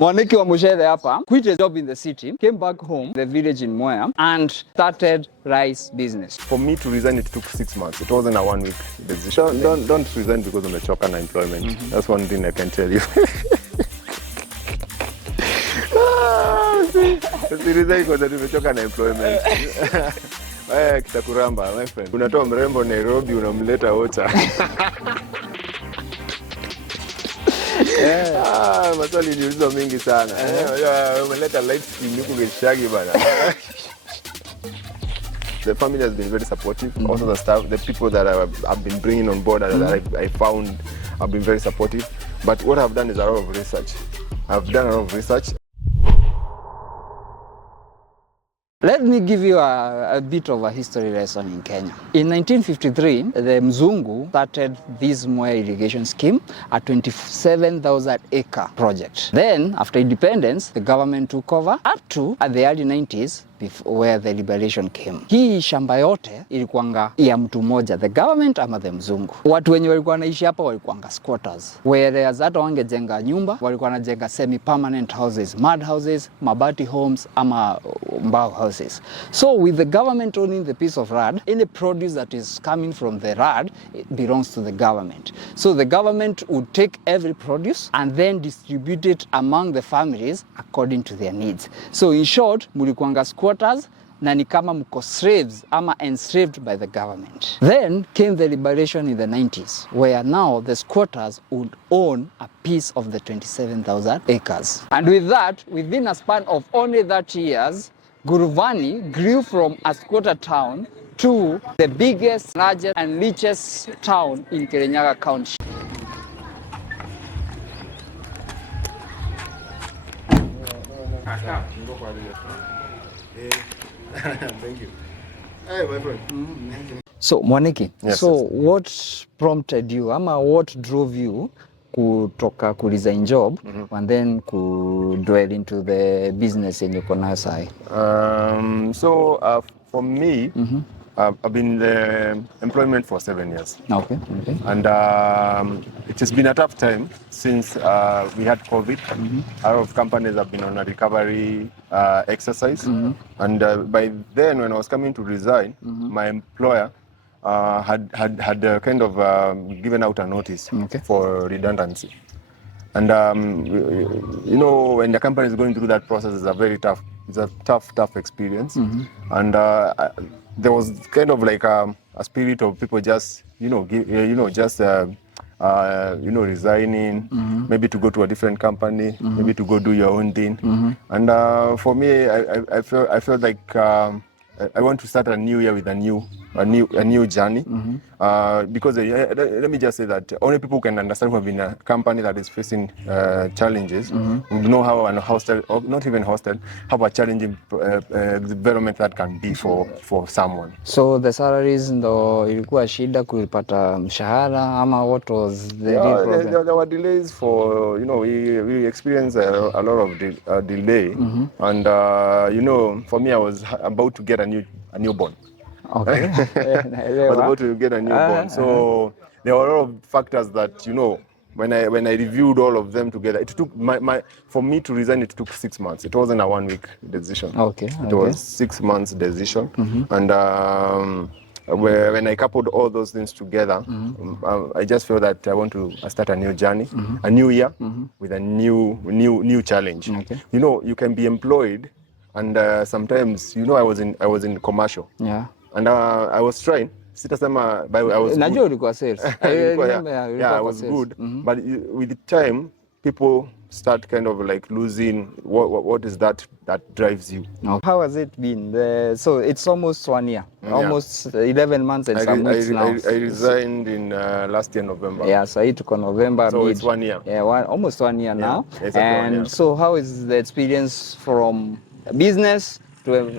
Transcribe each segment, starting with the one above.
Mwaniki wa Mushere hapa quit a job in the city, came back home, the village in Moya, and started rice business. For me to resign, it took 6 months. It wasn't a 1 week decision. Don't resign because of a choker and employment. That's one thing I can tell you. Resign because of a choker and employment. Kitakuramba, my friend. Unatoa mrembo Nairobi, unamleta Ota. Maswali niulizo mingi sana. Umeleta light skin yuko geshagi bana. The family has been very supportive. Also the staff, the people that I've been bringing on board that I found have been very supportive. But what I've done is a lot of research. I've done a lot of research. Let me give you a bit of a history lesson in Kenya. In 1953, the Mzungu started this Moya irrigation scheme, a 27,000 acre project. Then, after independence, the government took over up to at the early 90s, where the liberation came. Hii shamba yote ilikuanga ya mtu moja, the government ama the Mzungu. Watu wenye walikuwa naishi hapa walikuanga squatters. Whereas hata wangejenga nyumba, walikuwa wanajenga semi-permanent houses, mud houses, mabati homes ama mbao houses. So with the government owning the piece of land, any produce that is coming from the land, it belongs to the government. So the government would take every produce and then distribute it among the families according to their needs. So in short, mulikuanga squatters na ni kama mko slaves ama enslaved by the government. Then came the liberation in the 90s, where now the squatters would own a piece of the 27,000 acres. And with that, within a span of only 30 years, Guruvani grew from a squatter town to the biggest, largest and richest town in Kirinyaga County. Thank you. Hey, my friend. So, Mwaniki, yes, so yes. what prompted you, ama what drove you kutoka resign job and then dwell into the business in Yokonasai? For me, I've been in the employment for 7 years. Okay. And it has been a tough time since we had COVID. A lot of companies have been on a recovery exercise. And by then, when I was coming to resign, my employer had kind of given out a notice for redundancy. And you know, when the company is going through that process, it's a tough experience. And there was kind of like a spirit of people just resigning, maybe to go to a different company, maybe to go do your own thing. And for me, I felt like I want to start a new year with a new journey. Because let me just say that only people who can understand who have been in a company that is facing challenges would know how an hostile, or not even hostile, how a challenging environment that can be for someone. So the salaries ndo ilikuwa shida kulipata mshahara ama what was the real problem? There were delays for, we experienced a lot of delay. And for me, I was about to get a newborn. Okay. I was about to get a newborn. So there were a lot of factors that, when I reviewed all of them together, it took for me to resign, it took 6 months. It wasn't a 1 week decision. It was 6 months decision. And when I coupled all those things together, I just feel that I want to start a new journey, a new year with a new challenge. You can be employed, and sometimes, I was in commercial. Yeah. And I was trying. Sitasema, I was good. Najua ulikuwa sales. I was good. But with time, people start kind of like losing what is that drives you. How has it been? So it's almost 1 year, almost 11 months and some weeks now. I resigned in last year November. Yeah, so it took November. So it's 1 year. Yeah, almost 1 year now. And so how is the experience from business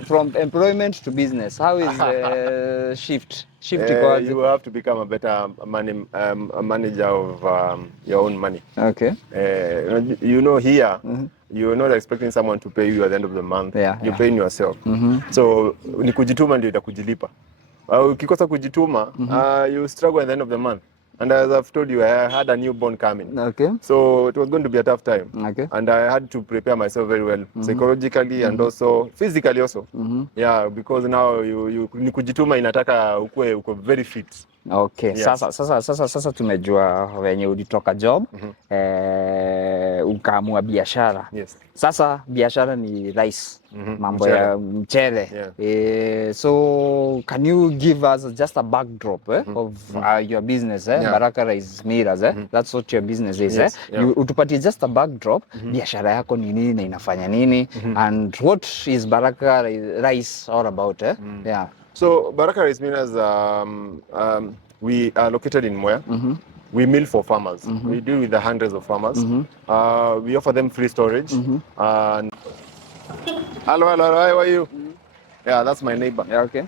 from employment to business? How is the shift? You have to become a better manager of your own money. Okay. Here, you're not expecting someone to pay you at the end of the month. You're paying yourself. So ni kujituma ndio itakujilipa. Ukikosa kujituma, you struggle at the end of the month. And as I've told you, I had a newborn coming. Okay. So it was going to be a tough time. Okay. And I had to prepare myself very well, psychologically and also physically also. Yeah, because now you kujituma inataka uko very fit. Okay. Yes. Sasa tumejua wenye ulitoka job ukaamua biashara. Yes. Sasa biashara ni rice. Mambo ya mchele. Yeah. So can you give us just a backdrop of your business Baraka Rice Millers that's what your business is Yes. You utupatie just a backdrop biashara yako ni nini na inafanya nini and what is Baraka Rice all about Yeah. So Baraka Rice Millers, we are located in Muthii. We mill for farmers. We deal with the hundreds of farmers. We offer them free storage. And hello, how are you? Yeah, that's my neighbor. Yeah, okay.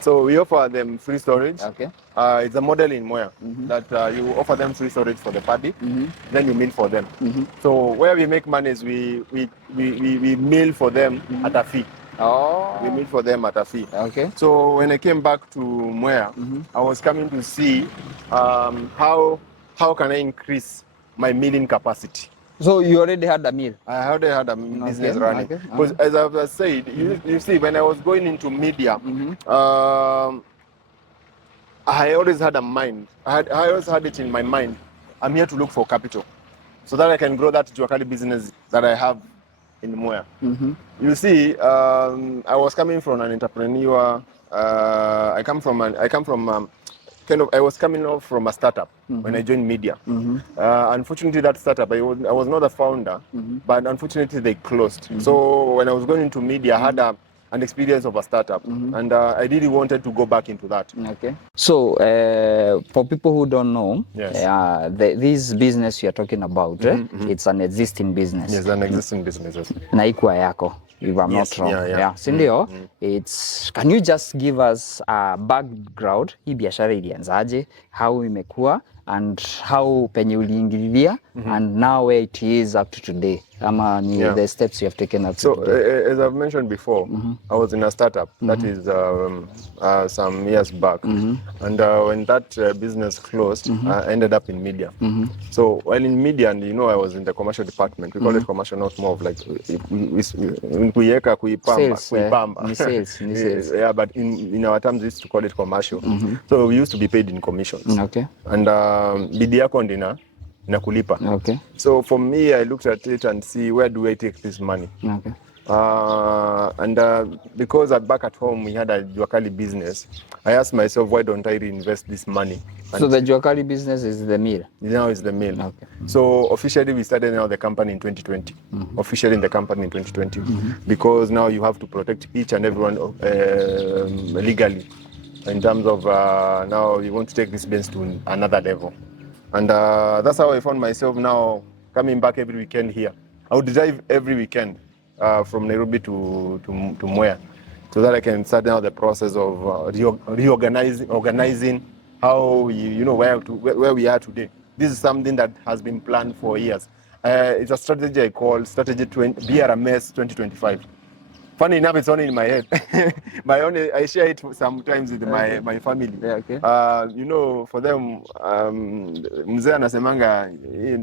So we offer them free storage. Okay. It's a model in Muthii that you offer them free storage for the paddy, then you mill for them. So where we make money is we mill for them at a fee. Oh. We meet for them at a fee. Okay. So when I came back to Muthii, I was coming to see how can I increase my milling capacity. So you already had a mill? I already had a business running. Okay. Because as I've said, you see, when I was going into media, I always had a mind. I always had it in my mind. I'm here to look for capital so that I can grow that Juakali business that I have in Muthii. You see, I was coming from an entrepreneur. I was coming off from a startup when I joined media. Unfortunately, that startup, I was not a founder, but unfortunately they closed. So when I was going into media, I had an experience of a startup, and I really wanted to go back into that. Okay. So for people who don't know, this business you are talking about, it's an existing business. Yes, an existing business. Na ikuwa yako, if I'm not wrong. Yeah. Sindio? Can you just give us a background, hii biashara ilianzaje, how imekuwa, and how penye uliingililia, and now where it is up to today, the steps you have taken up to today. As I've mentioned before, I was in a startup that is some years back, and when that business closed, I ended up in media. So while in media, and I was in the commercial department. We call it commercial, not more of like sales. Yeah, but in our terms, we used to call it commercial. So we used to be paid in commissions. Okay. And bidii yako inakulipa. Okay. So for me, I looked at it and see where do I take this money. Okay. Because back at home we had a Juakali business, I asked myself, why don't I reinvest this money? So the Juakali business is the mill? Now it's the mill. Okay. So officially we started now the company in 2020. Officially in the company in 2020. Because now you have to protect each and everyone legally. In terms of now you want to take this business to another level. And that's how I found myself now coming back every weekend here. I would drive every weekend from Nairobi to Muthii, so that I can start now the process of organizing how where we are today. This is something that has been planned for years. It's a strategy I call Strategy BRMS 2025. Funny enough, it's only in my head. I share it sometimes with my family. Yeah, okay. For them, mzee anasemanga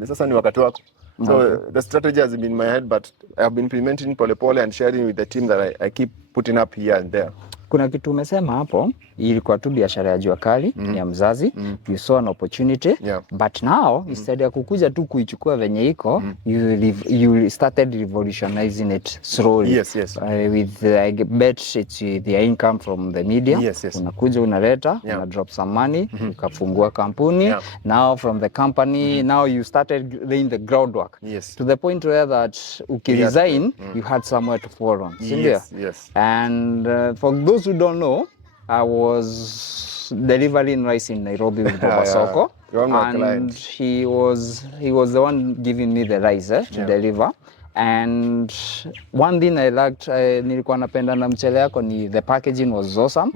sasa ni wakati wako. So the strategy has been in my head, but I've been implementing pole and sharing with the team that I keep putting up here and there. Kuna kitu umesema hapo, ilikuwa tu biashara ya Juakali ya mzazi, you saw an opportunity, but now instead ya kukuja tu kuichukua venye iko, you started revolutionizing it slowly. Yes. With I bet it's the income from the media. Yes. Unakuja unaleta, una drop some money, ukafungua kampuni. Now from the company, now you started laying the groundwork. Yes. To the point where that ukiresign, you had somewhere to fall on. Yes. And for those who don't know, I was delivering rice in Nairobi with Baba Soko, and he was the one giving me the rice to deliver. And one thing I liked, nilikuwa napenda na mchele yako ni the packaging was awesome.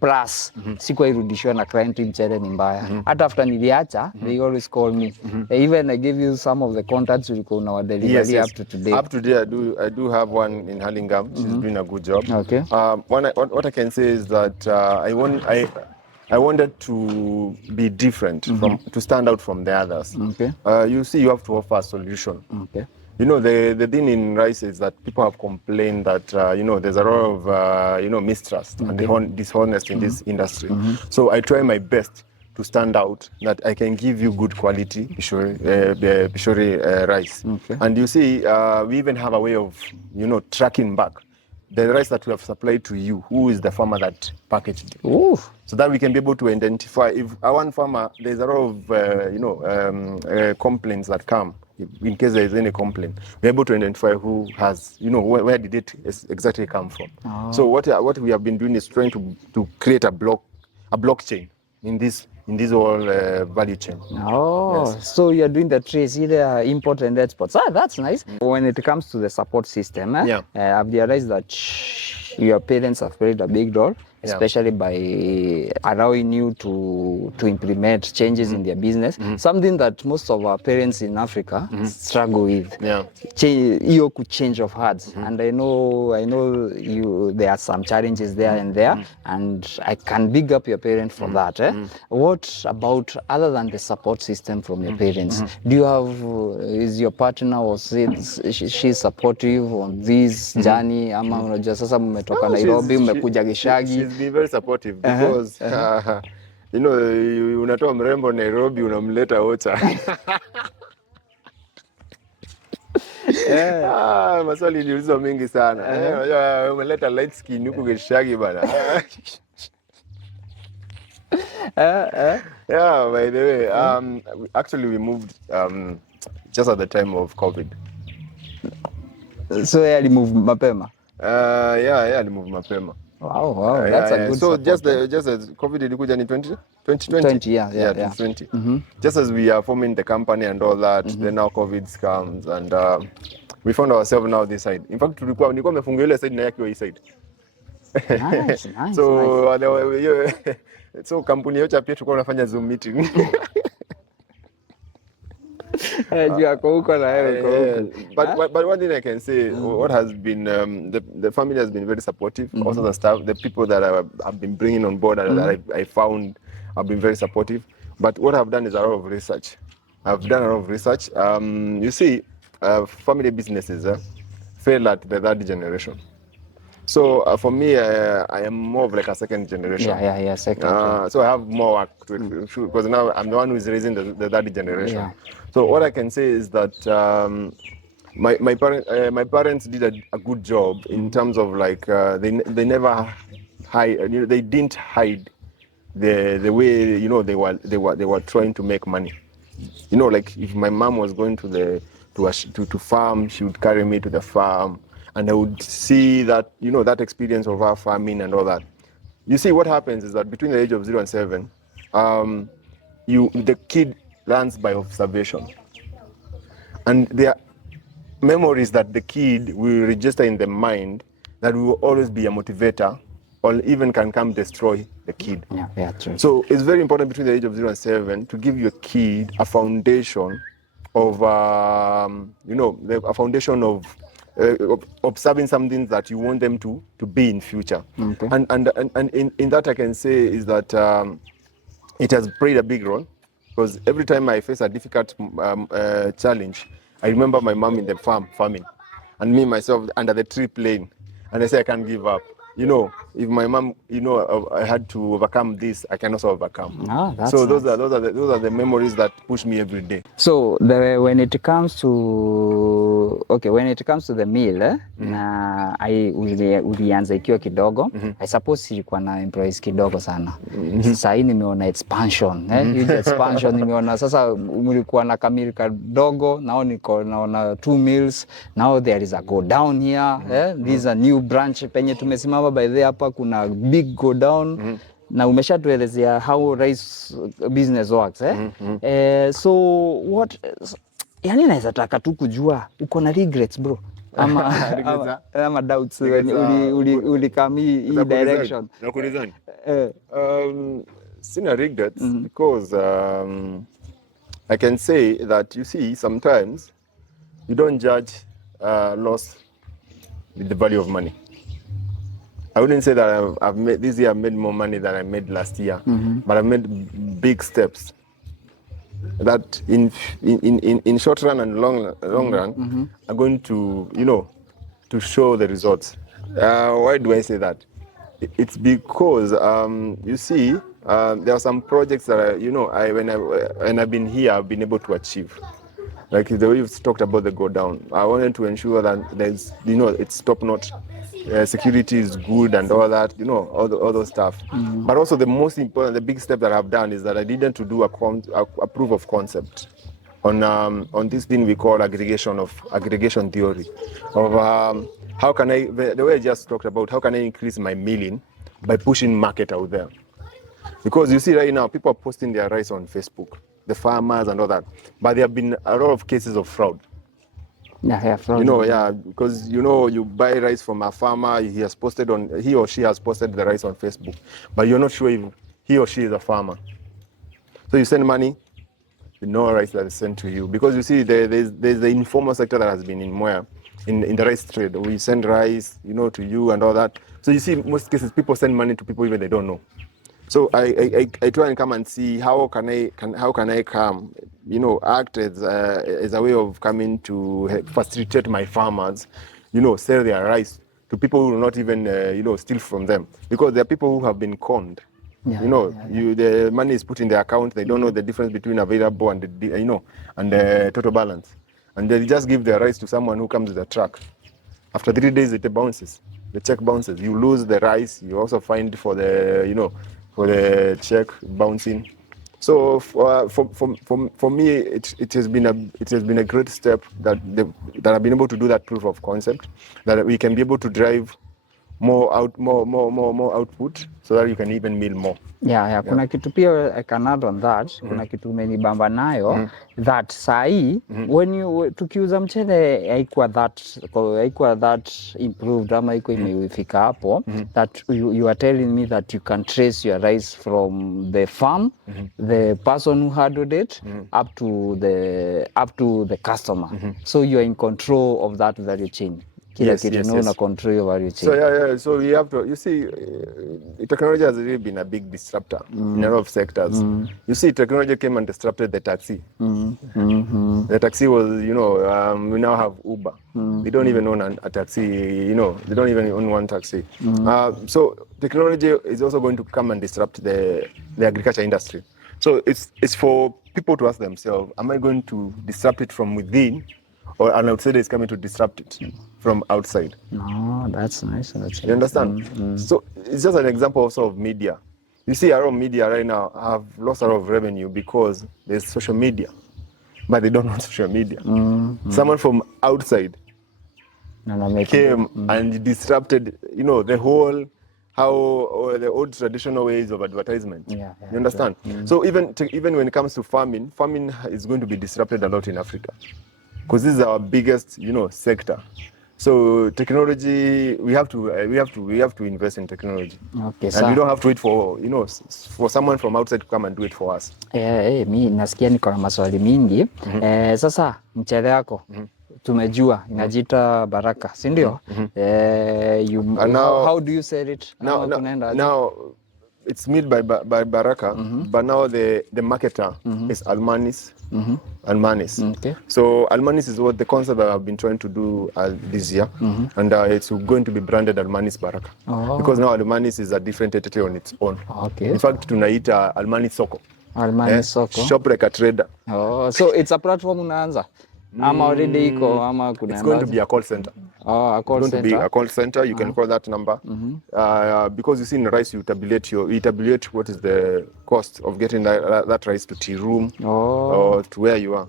Plus, sikuwa irudishwa na client mchele ni mbaya. Hata after niliacha, they always call me. Even I give you some of the contacts ulikuwa unawadelivery up to today. Up to today, I do have one in Hurlingham. She's doing a good job. Okay. What I can say is that I wanted to be different, to stand out from the others. Okay. You see, you have to offer a solution. Okay. You know, the thing in rice is that people have complained that, you know, there's a lot of, you know, mistrust and dishonest in this industry. So I try my best to stand out, that I can give you good quality pishori rice. Okay. And you see, we even have a way of, you know, tracking back the rice that we have supplied to you, who is the farmer that packaged it. Ooh. So that we can be able to identify if one farmer, there's a lot of, you know, complaints that come. In case there is any complaint, we're able to identify who has, you know, where did it exactly come from. Oh. So what we have been doing is trying to create a blockchain in this whole value chain. Oh, Yes. so you're doing the trace, either import and exports. That's nice. When it comes to the support system, Yeah. I've realized that your parents have played a big role, especially by allowing you to implement changes in their business, something that most of our parents in Africa struggle with. Yeah. Hiyo change of hearts, and I know there are some challenges there and there, and I can big up your parents for that. What about, other than the support system from your parents, do you have, is your partner, or she's supportive on this journey, ama unajua sasa mmetoka Nairobi mmekuja Gishagi? She's been very supportive because you know, unatoa mrembo Nairobi unamleta Ocha. Maswali niliulizwa mingi sana. Umeleta light skin huku Gishagi bana. Yeah, by the way, actually we moved just at the time of COVID. So yeah, moved mapema. Yeah, moved mapema. Wow, that's a good so support. just as COVID ilikuja in 2020? 20, yeah. 2020. Just as we are forming the company and all that, then now COVID comes and we found ourselves now this side. In fact, nilikuwa nimefunga ile side na yake hiyo side. Nice. So so kampuni yote pia tulikuwa tunafanya Zoom meeting. But one thing I can say, what has been the family has been very supportive. Also the staff, the people that I've been bringing on board that I found have been very supportive. But what I've done is a lot of research. I've done a lot of research. You see, family businesses fail at the third generation. So for me, I am more of like a second generation. Yeah, second. So I have more work to do because now I'm the one who is raising the third generation. Yeah. So what I can say is that my parents did a good job in terms of like they never hide. You know, they didn't hide the way, you know, they were trying to make money. You know, like if my mom was going to farm, she would carry me to the farm. And I would see that, you know, that experience of our farming and all that. You see, what happens is that between the age of 0 and 7, the kid learns by observation. And there are memories that the kid will register in the mind that will always be a motivator or even can come destroy the kid. Yeah, true. So it's very important between the age of 0 and 7 to give your kid a foundation of, you know, a foundation of observing something that you want them to be in future. Okay. And in that I can say is that it has played a big role, because every time I face a difficult challenge, I remember my mom in the farming, and me myself under the tree playing, and I say I can't give up. You know, if my mom, you know, I had to overcome this, I can also overcome. That's so nice. those are the memories that push me every day. So when it comes to the meal, na ulianza ikiwa kidogo, I suppose ilikuwa na employees kidogo sana. Sasa hii nimeona expansion, huge expansion. Nimeona sasa mlikuwa na kamili kadogo, now naona 2 meals, now there is a go down here. This is a new branch penye tumesimama. By the hapa kuna big go down. Na umeshatuelezea how rice business works. So what, yani naweza taka tu kujua uko na regrets bro, ama doubts ulikami hii direction? Nakuulizani. Sina regrets because I can say that, you see, sometimes you don't judge loss with the value of money. I wouldn't say that I've made this year. I've made more money than I made last year, but I've made big steps. That in short run and long run are going to to show the results. Why do I say that? It's because you see there are some projects that when I've been here I've been able to achieve. Like the way you've talked about the go down, I wanted to ensure that there's it's top notch. Security is good and all that, all those stuff. But also the most important, the big step that I've done is that I needed to do a proof of concept on this thing we call aggregation theory of how can I, the way I just talked about, how can I increase my milling by pushing market out there? Because you see right now, people are posting their rice on Facebook, the farmers and all that, but there have been a lot of cases of fraud. Yeah, fraud. Because you buy rice from a farmer, he or she has posted the rice on Facebook, but you're not sure if he or she is a farmer. So you send money, no rice that is sent to you. Because you see, there's the informal sector that has been in the rice trade. We send rice, to you and all that. So you see, most cases, people send money to people even they don't know. So I try and come and see how can I come, act as a way of coming to facilitate my farmers, sell their rice to people who will not even steal from them, because there are people who have been conned. The money is put in their account. They don't know the difference between available and the total balance, and they just give their rice to someone who comes with a truck. After 3 days, it bounces. The check bounces. You lose the rice. You also find for the check bouncing. So for me, it has been a great step that I've been able to do that proof of concept, that we can be able to drive more output so that you can even mill more. Kuna kitu pia I can add on that. Kuna kitu umenibamba nayo that sahi when you tukiuza mchele haikuwa that improved ama haikuwa imefika hapo, that you are telling me that you can trace your rice from the farm, the person who handled it, up to the customer. So you are in control of that value chain. Yes. Control your value chain. So we have to, you see, technology has really been a big disruptor in a lot of sectors. You see, technology came and disrupted the taxi. The taxi was, we now have Uber. They don't even own a taxi, they don't even own one taxi. So technology is also going to come and disrupt the agriculture industry. So it's for people to ask themselves, am I going to disrupt it from within, or an outsider is coming to disrupt it from outside? No, that's nice. You understand? So it's just an example also of media. You see, our media right now have lost a lot of revenue because there's social media, but they don't know social media. Someone from outside came and disrupted, the whole the old traditional ways of advertisement. You understand? So even when it comes to farming is going to be disrupted a lot in Africa, because this is our biggest, sector. So technology, we have to invest in technology. Okay, and we don't have to wait for for someone from outside to come and do it for us. Mi nasikia niko na maswali mingi. Sasa mchele yako tumejua inajiita Baraka, si ndio? How do you sell it? Now it's made by Baraka, but now the marketer is Almanis. Almanis. Okay. So Almanis is what the concept that I've been trying to do this year, and it's going to be branded Almanis Baraka, because now Almanis is a different entity on its own. Okay. In fact, tunaita Almanis Soko. Almanis Soko. Shop like a trader. So it's a platform unaanza? Ama already iko ama kuna? It's going to be a call center. A call center. It's going to be a call center. You can call that number. Because you see in rice, you tabulate what is the cost of getting that rice to tea room or to where you are.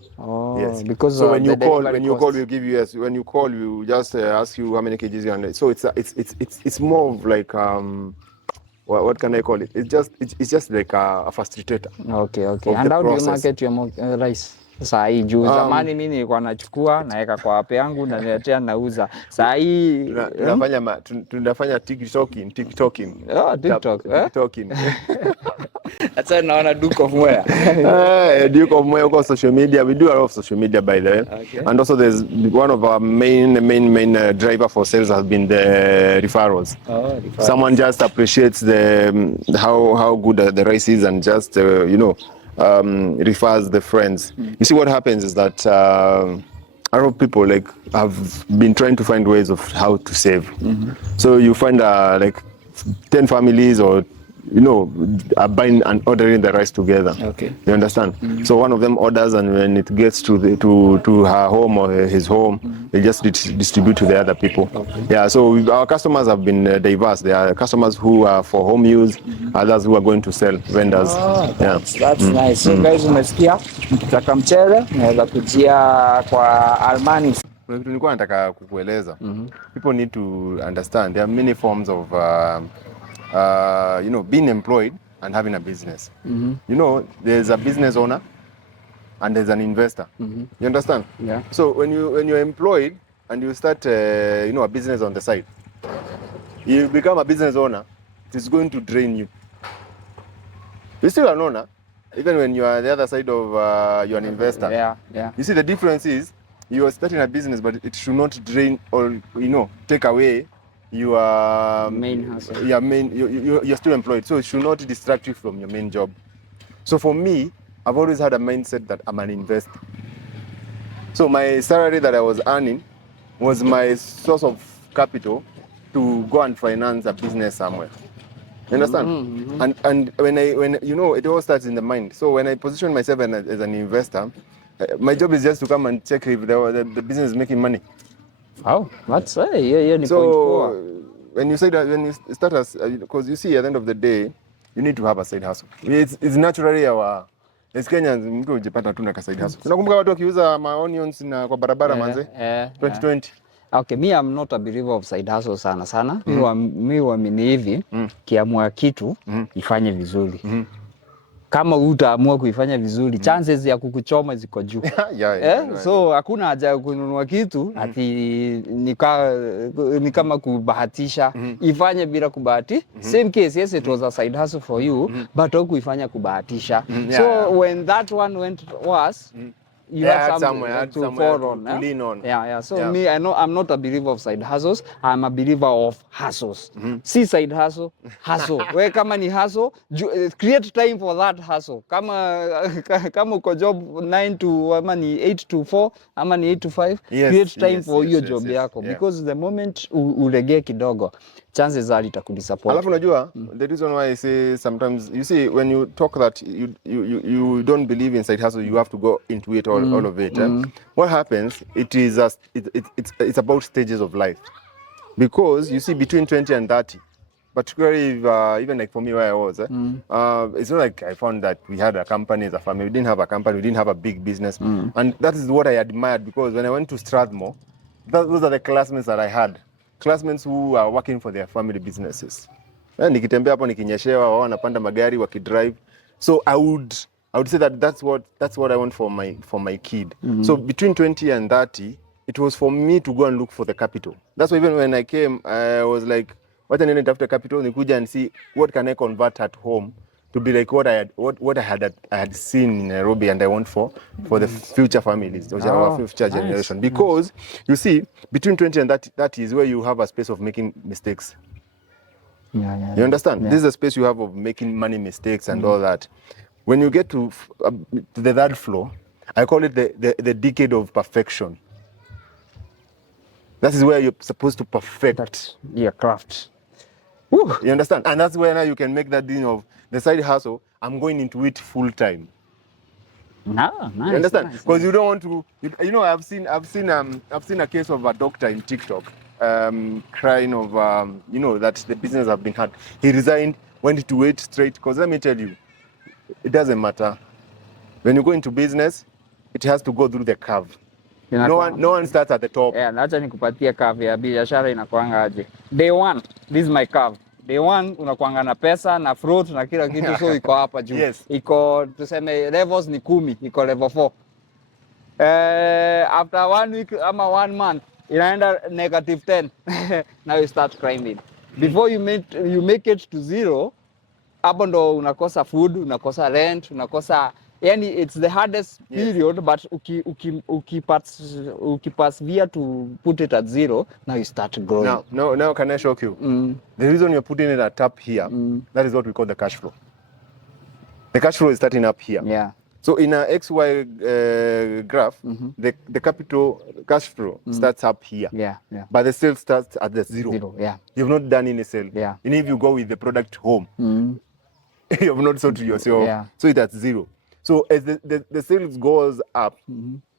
Yes. Because so when you call, we'll give you When you call, we just ask you how many kgs you are. So it's more of like what can I call it? It's just like a facilitator. Okay. And how do you market your rice? Saa hii juu zamani mimi nilikuwa nachukua naeka kwa app yangu na niletea nauza. Saa hii tunafanya TikToking. TikTok. That's why naona Duke of Mwea. Duke of Mwea, of social media. We do a lot of social media, by the way. Okay. And also there's one of our main driver for sales has been the referrals. Oh, referrals. Someone just appreciates how good the rice is and just refers the friends. You see, what happens is that a lot of people like have been trying to find ways of how to save. So you find like 10 families or are buying and ordering the rice together. Okay. You understand? So one of them orders, and when it gets to her home or his home, they just distribute to the other people. Okay. Yeah. So our customers have been diverse. There are customers who are for home use, others who are going to sell, vendors. Oh, Yeah. That's nice. So guys, umesikia mkitaka mchele naweza kujia kwa Almanis. Kuna kitu nilikuwa nataka kukueleza. People need to understand there are many forms of being employed and having a business. There's a business owner and there's an investor. You understand? Yeah. So when you're employed and you start a business on the side, you become a business owner, it is going to drain you. You're still an owner, even when you are the other side of you're an investor. Yeah. You see, the difference is you are starting a business, but it should not drain or take away your main hustle. You're still employed, so it should not distract you from your main job. So for me, I've always had a mindset that I'm an investor. So my salary that I was earning was my source of capital to go and finance a business somewhere. You understand? And when it all starts in the mind. So when I position myself as an investor, my job is just to come and check if the business is making money. Oh, that's yeah. So when you say that, when you start as, because you see, at the end of the day, you need to have a side hustle. It's naturally our as Kenyans, mtu hujipata tu na ka side hustle. Tunakumbuka watu wakiuza ma onions na kwa barabara manze 2020. Okay, me I'm not a believer of side hustle sana. Mimi huamini hivi, kiamua kitu ifanye vizuri. Kama utaamua kuifanya vizuri, chances ya kukuchoma ziko juu. So hakuna haja ya kununua kitu ati ni kama kubahatisha. Ifanye bila kubahati. Same case, yes, it was a side hustle for you, but hukuifanya kubahatisha. So when that one went worse, you have somewhere to fall on. To lean on. Yeah. So me, I know I'm not a believer of side hustles. I'm a believer of hustles. See side hustle. Wewe kama ni hustle, create time for that hustle. Kama uko job 9 to ama ni 8 to 4 ama ni 8 to 5, create time for your job yako. Because the moment ulegee kidogo, chances are itakudisappoint. Alafu unajua, the reason why I say sometimes, you see, when you talk that you don't believe in side hustle, you have to go into it all of it. What happens? It's about stages of life, because you see, between 20 and 30, particularly if, even like for me where I was, it's not like I found that we had a company as a family. We didn't have a company. We didn't have a big business, and that is what I admired, because when I went to Strathmore, those are the classmates that I had. Classmates who are working for their family businesses. Nikitembea hapo nikinyeshewa, wao wanapanda magari wakidrive. So I would say that that's what I want for my kid. So between 20 and 30, it was for me to go and look for the capital. That's why even when I came, I was like, what I needed after capital, nikuja and see what can I convert at home to be like what I had seen in Nairobi, and I want for the future families, our future generation. Because you see, between 20 and 30 is where you have a space of making mistakes. Yeah. You understand? This is a space you have of making money mistakes and all that. When you get to the third floor, I call it the decade of perfection. That is where you're supposed to perfect your craft. You understand? And that's where now you can make that deal of the side hustle. I'm going into it full time. Nice. You understand? Because you don't want to. I've seen a case of a doctor in TikTok crying of that the business have been hard. He resigned, went to it straight. Because let me tell you, it doesn't matter. When you go into business, it has to go through the curve. No one starts at the top. Yeah, acha nikupatie curve ya biashara inakuanga aje. Day 1, this is my curve. Day 1 unakuanga na pesa na fruit na kila kitu, so iko hapa juu. Yes. Iko tuseme levels ni 10, iko level 4. After 1 week ama 1 month inaenda -10. Now you start climbing. Before you make it to 0, hapo ndo unakosa food, unakosa rent, unakosa, yani it's the hardest period, but ukipass to put it at zero, now you start growing. Now can I shock you? The reason you're putting it at up here, that is what we call the cash flow. The cash flow is starting up here. Yeah. So in a XY graph, the capital cash flow starts up here. Yeah. But the sale starts at the zero. Yeah. You've not done any sale. Yeah. And if you go with the product home, you have not sold to yourself. Yeah. So it's at zero. So as the sales goes up,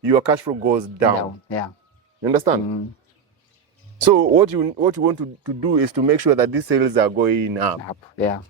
your cash flow goes down. Yeah. You understand? So what you want to do is to make sure that these sales are going up. Yeah.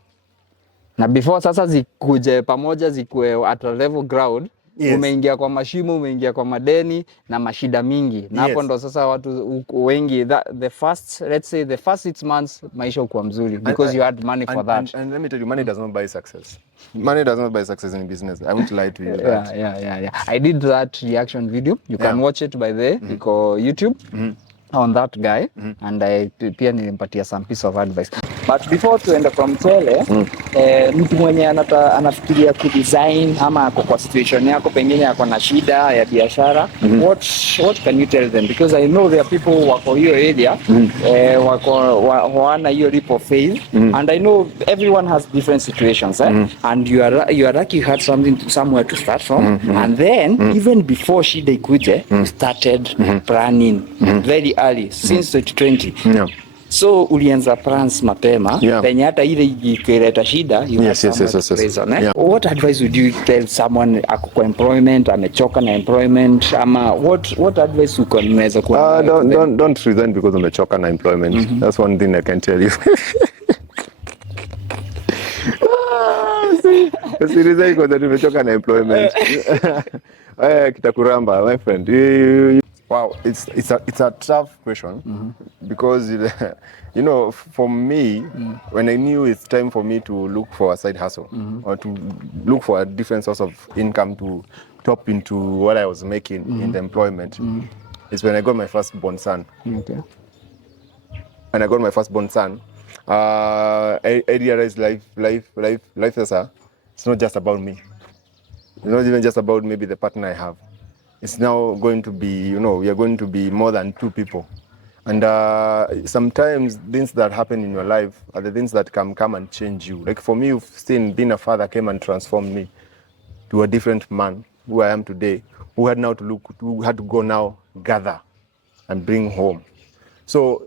Na before sasa zikuje pamoja zikuwe at a level ground, umeingia kwa mashimo, umeingia kwa madeni na mashida mingi. Na hapo ndo sasa watu wengi, the first 6 months maisha ukuwa mzuri because you had money for that. And let me tell you, money does not buy success. Money does not buy success in business. I won't lie to you. Yeah. I did that reaction video. You can watch it by the YouTube. On that guy and I pia nilimpatia some piece of advice. But before tuende kwa mchele, mtu mwenye anafikiria kudesign ama ako kwa situation yako pengine ako na shida ya biashara, what can you tell them? Because I know there are people wako hiyo area, wana hiyo leap of faith, and I know everyone has different situations, and you are lucky you had somewhere to start from, and then even before shida ikuje, you started planning very early since 2020. So ulianza plans mapema, penye hata ile ikileta shida, you have What advice would you tell someone ako kwa employment, amechoka na employment, ama what advice unaweza kuwa? Don't resign because umechoka na employment. That's one thing I can tell you. Resign because umechoka na employment. Kitakuramba, my friend. Wow, it's a tough question because you know, for me, when I knew it's time for me to look for a side hustle or to look for a different source of income to top into what I was making in the employment, is when I got my firstborn son. Okay. When I got my firstborn son, I realized life as it's not just about me. It's not even just about maybe the partner I have. It's now going to be, you know, we are going to be more than two people. And sometimes things that happen in your life are the things that can come and change you. Like for me, you've seen being a father came and transformed me to a different man who I am today, who had to go now, gather and bring home. So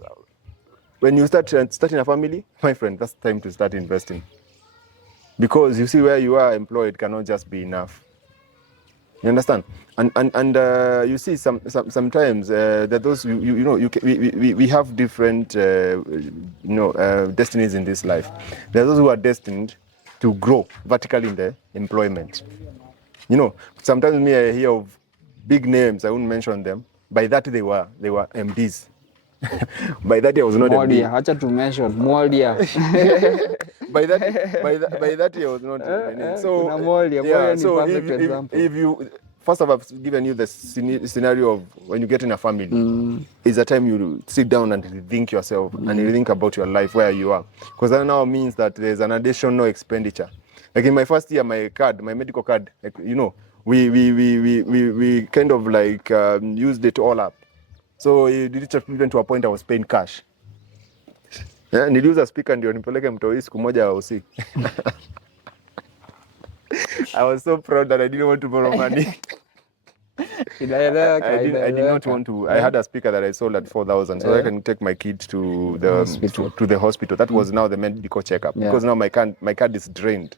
when you starting a family, my friend, that's time to start investing. Because you see where you are employed cannot just be enough. You understand? And you see sometimes that those we have different destinies in this life. There are those who are destined to grow vertically in the employment. You know, sometimes me I hear of big names, I won't mention them. By that they were MDs. By that I was not MD. Acha to mention Molia. By that I was not MD. So if you first of all, I've given you the scenario of when you get in a family, it's a time you sit down and rethink yourself and you think about your life, where you are. Because that now means that there's an additional expenditure. Like in my first year, my medical card, like, you know, we kind of like used it all up. So it reached even to a point I was paying cash. Yeah, niliuza speaker ndio nipeleke mtoi siku moja OC. I was so proud that I didn't want to borrow money. I did not want to. I had a speaker that I sold at 4,000, so I can take my kid to the hospital. That was now the medical checkup because now my card is drained.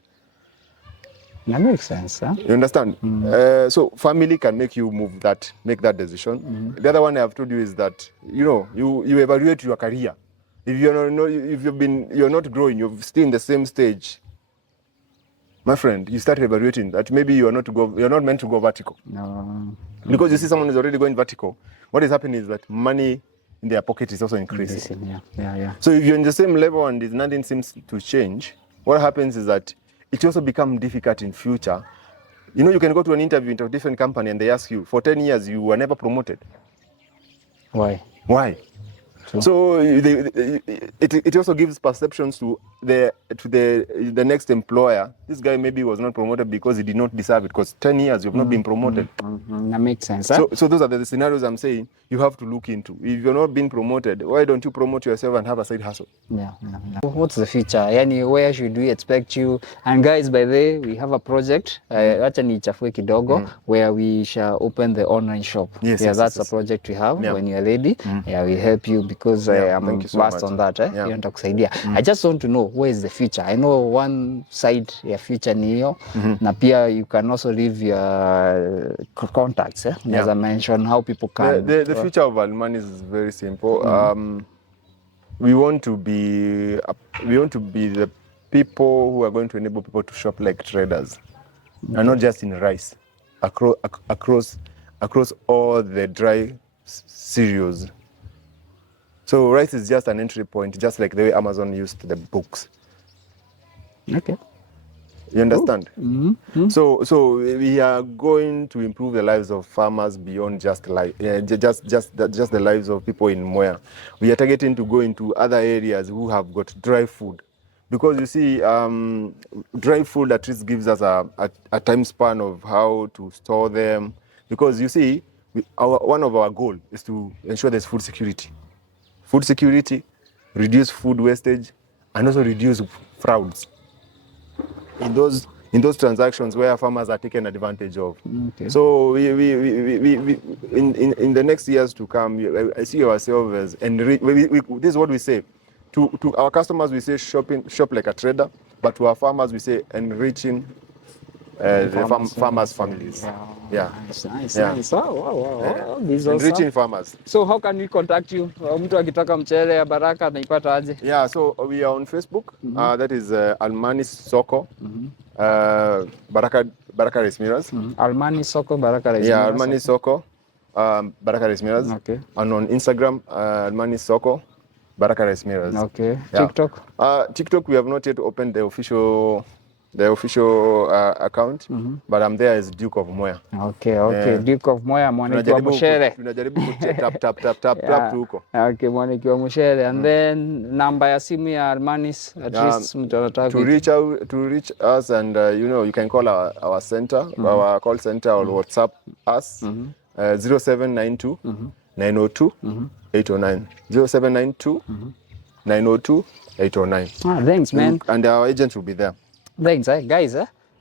That makes sense, huh? You understand? So family can make you make that decision. The other one I have told you is that you evaluate your career. If you're not growing, you're still in the same stage. My friend, you start evaluating that maybe you're not meant to go vertical. No. Because you see someone is already going vertical. What is happening is that money in their pocket is also increasing. Yeah. So if you're in the same level and nothing seems to change, what happens is that it also becomes difficult in future. You know, you can go to an interview into a different company and they ask you, for 10 years you were never promoted. Why? So it also gives perceptions to the next employer. This guy maybe was not promoted because he did not deserve it, because 10 years you've not been promoted. That makes sense. So those are the scenarios I'm saying you have to look into. If you're not being promoted, why don't you promote yourself and have a side hustle? Yeah. What's the future? Yani, where should we expect you? And guys, by the way, we have a project, acha nichafue kidogo, where we shall open the online shop. Yes, that's a project we have. When you're ready, we help you, because I'm vast on that. I just want to know, where is the future? I know one side ya future ni hiyo, na pia you can also leave your contacts. As I mentioned, how people can. The future of Almanis is very simple. We want to be the people who are going to enable people to shop like traders, and not just in rice, across all the dry cereals. So rice is just an entry point, just like the way Amazon used the books. Okay. You understand? So we are going to improve the lives of farmers beyond just the lives of people in Mwea. We are targeting to go into other areas who have got dry food, because you see, dry food at least gives us a time span of how to store them. Because you see, one of our goals is to ensure there's food security. Food security, reduce food wastage, and also reduce frauds in those transactions where farmers are taken advantage of. Okay. So we in the next years to come, I see ourselves as this is what we say to our customers. We say shop like a trader, but to our farmers we say enriching the farmers' families. Yeah. Nice. Wow. These enriching farmers. So how can we contact you? Mtu akitaka mchele ya Baraka anaipata aje? Yeah, so we are on Facebook. That is Almanis Soko. Baraka Rice Millers. Almanis Soko, Baraka Rice Millers. Yeah, Almanis Soko, Baraka Rice Millers. Okay. And on Instagram, Almanis Soko, Baraka Rice Millers. Okay. Yeah. TikTok? TikTok, we have not yet opened the official account, but I'm there as Duke of Mwea. Okay. Duke of Mwea, mwanikiwa mshere. Tunajaribu tap tu huko. Okay, mwanikiwa mshere. And then number ya simu ya Almanis, at least mtataka to reach us, and you can call our center, our call center, or WhatsApp us 0792 902 809 0792 902 809. Thanks, man. And our agent will be there. Thanks, guys.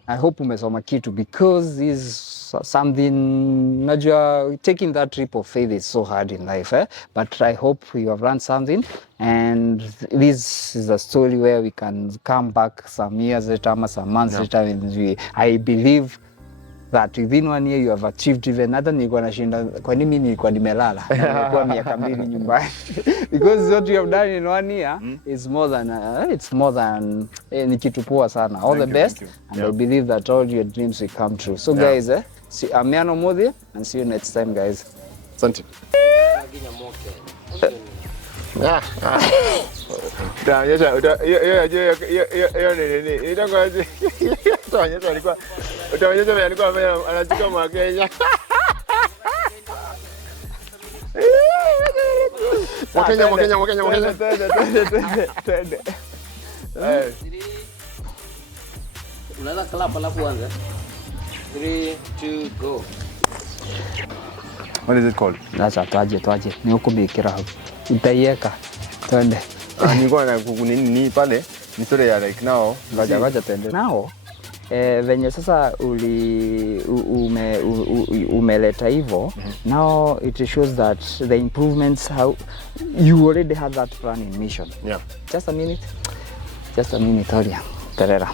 I hope umesoma kitu, because this is something, najua taking that trip of faith is so hard in life, but I hope you have learned something, and this is a story where we can come back some years later, some months later, and I believe that within 1 year you have achieved even. Hata nilikuwa nashinda kwa nini nilikuwa nimelala kwa miaka 2 nyumbani, because what you have done in 1 year is more than ni kitu poa sana. All the best, and I believe that all your dreams will come true. So guys, I'm Miano Muthii, and see you next time, guys. Asante. Utaonyesha alikuwa anachukua Mwakenya. Mwakenya. Twende. Unaweza clap alafu anza. 3, 2, go. What is it called? Sasa twaje. Ni huko bikira hapo. Utaiweka. Twende. Nilikuwa na nini pale? Ni story ya like now. Ngoja twende. Now venye sasa umeleta hivyo, now it shows that the improvements, how you already had that plan in mission. Yeah. Just a minute, Olia. Terera.